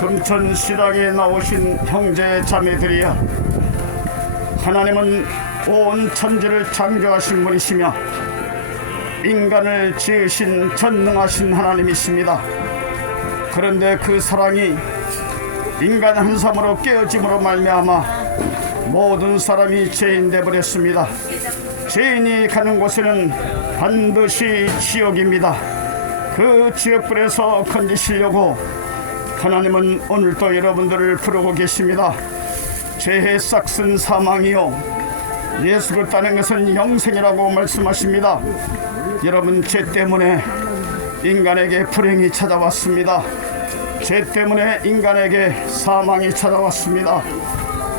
금천 시당에 나오신 형제 자매들이여 하나님은 온 천지를 창조하신 분이시며 인간을 지으신 전능하신 하나님이십니다. 그런데 그 사랑이 인간 한 섬으로 깨어짐으로 말미암아 모든 사람이 죄인 돼 버렸습니다. 죄인이 가는 곳에는 반드시 지옥입니다. 그 지옥불에서 건지시려고 하나님은 오늘도 여러분들을 부르고 계십니다. 죄의 싹슨 사망이요 예수를 따는 것은 영생이라고 말씀하십니다. 여러분 죄 때문에 인간에게 불행이 찾아왔습니다. 죄 때문에 인간에게 사망이 찾아왔습니다.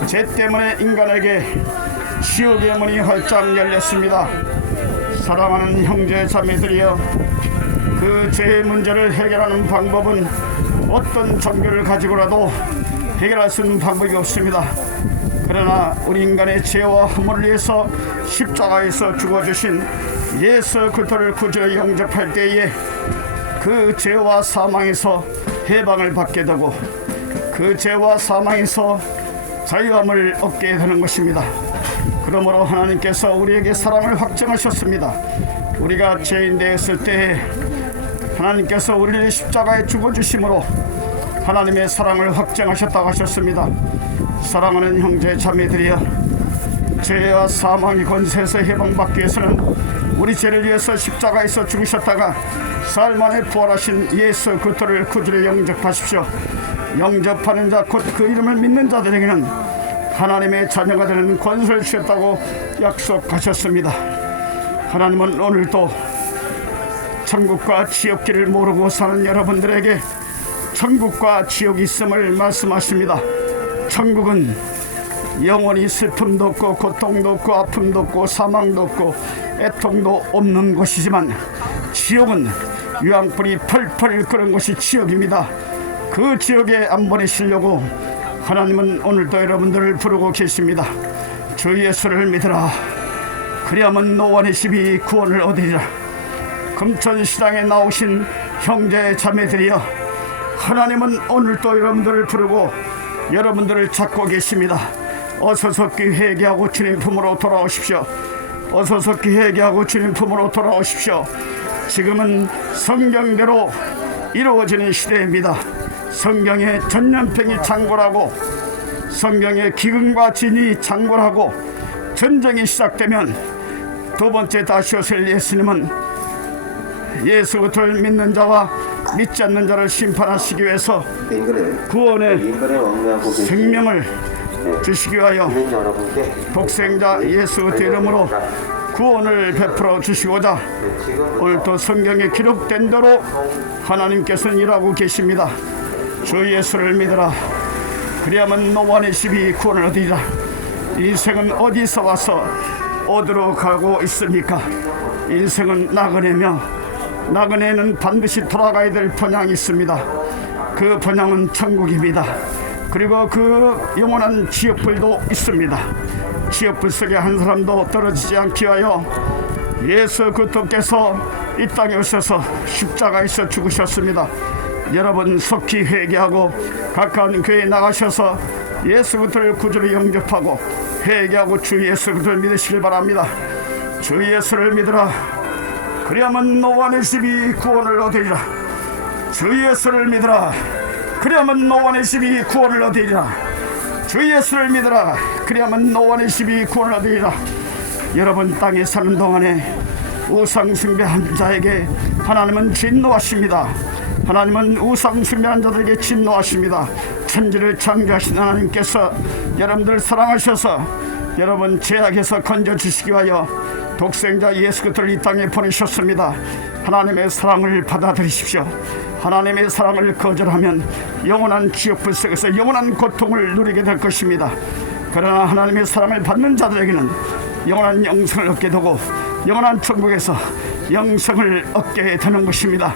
죄 때문에 인간에게 지옥의 문이 활짝 열렸습니다. 사랑하는 형제 자매들이여 그 죄의 문제를 해결하는 방법은 어떤 종교를 가지고라도 해결할 수 있는 방법이 없습니다. 그러나 우리 인간의 죄와 허물을 위해서 십자가에서 죽어주신 예수 그리스도를 구주로 영접할 때에 그 죄와 사망에서 해방을 받게 되고 그 죄와 사망에서 자유함을 얻게 되는 것입니다. 그러므로 하나님께서 우리에게 사랑을 확정하셨습니다. 우리가 죄인 되었을 때 하나님께서 우리를 십자가에 죽어 주심으로 하나님의 사랑을 확정하셨다고 하셨습니다. 사랑하는 형제 자매들이여 죄와 사망의 권세에서 해방받기 위해서는 우리 죄를 위해서 십자가에서 죽으셨다가 사흘 만에 부활하신 예수 그리스도를 구주로 영접하십시오. 영접하는 자 곧 그 이름을 믿는 자들에게는 하나님의 자녀가 되는 권세를 주셨다고 약속하셨습니다. 하나님은 오늘도 천국과 지옥길을 모르고 사는 여러분들에게 천국과 지옥이 있음을 말씀하십니다. 천국은 영원히 슬픔도 없고 고통도 없고 아픔도 없고 사망도 없고 애통도 없는 곳이지만 지옥은 유황불이 펄펄 끓은 곳이 지옥입니다. 그 지옥에 안 보내시려고 하나님은 오늘도 여러분들을 부르고 계십니다. 주 예수를 믿으라. 그리하면 노원의 집이 구원을 얻으리라. 금천시장에 나오신 형제 자매들이여 하나님은 오늘도 여러분들을 부르고 여러분들을 찾고 계십니다. 어서 속기 회개하고 주님 품으로 돌아오십시오. 어서 속기 회개하고 주님 품으로 돌아오십시오. 지금은 성경대로 이루어지는 시대입니다. 성경의 전염병이 창궐하고 성경의 기근과 진이 창궐하고 전쟁이 시작되면 두 번째 다시 오실 예수님은 예수 그리스도를 믿는 자와 믿지 않는 자를 심판하시기 위해서 구원의 생명을 주시기 위하여 독생자 예수 그리스도 이름으로 구원을 베풀어 주시고자 오늘도 성경에 기록된 대로 하나님께서는 일하고 계십니다. 주 예수를 믿으라. 그리하면 노원의 집이 구원을 얻으리라. 인생은 어디서 와서 어디로 가고 있습니까? 인생은 나그네며 나그네는 반드시 돌아가야 될 번향이 있습니다. 그 번향은 천국입니다. 그리고 그 영원한 지옥불도 있습니다. 지옥불 속에 한 사람도 떨어지지 않기 위하여 예수 그리스도께서 이 땅에 오셔서 십자가에서 죽으셨습니다. 여러분 속히 회개하고 가까운 교회에 나가셔서 예수 그리스도를 구주로 영접하고 회개하고 주 예수 그리스도를 믿으시길 바랍니다. 주 예수를 믿으라. 그리하면 노원의 집이 구원을 얻으리라. 주 예수를 믿으라. 그리하면 노원의 집이 구원을 얻으리라. 주 예수를 믿으라. 그리하면 노원의 집이 구원을 얻으리라. 여러분 땅에 사는 동안에 우상 숭배한 자에게 하나님은 진노하십니다. 하나님은 우상 숭배한 자들에게 진노하십니다. 천지를 창조하신 하나님께서 여러분들 사랑하셔서 여러분 죄악에서 건져 주시기 위하여 독생자 예수 그리스도를 이 땅에 보내셨습니다. 하나님의 사랑을 받아들이십시오. 하나님의 사랑을 거절하면 영원한 지옥 불 속에서 영원한 고통을 누리게 될 것입니다. 그러나 하나님의 사랑을 받는 자들에게는 영원한 영생을 얻게 되고 영원한 천국에서 영생을 얻게 되는 것입니다.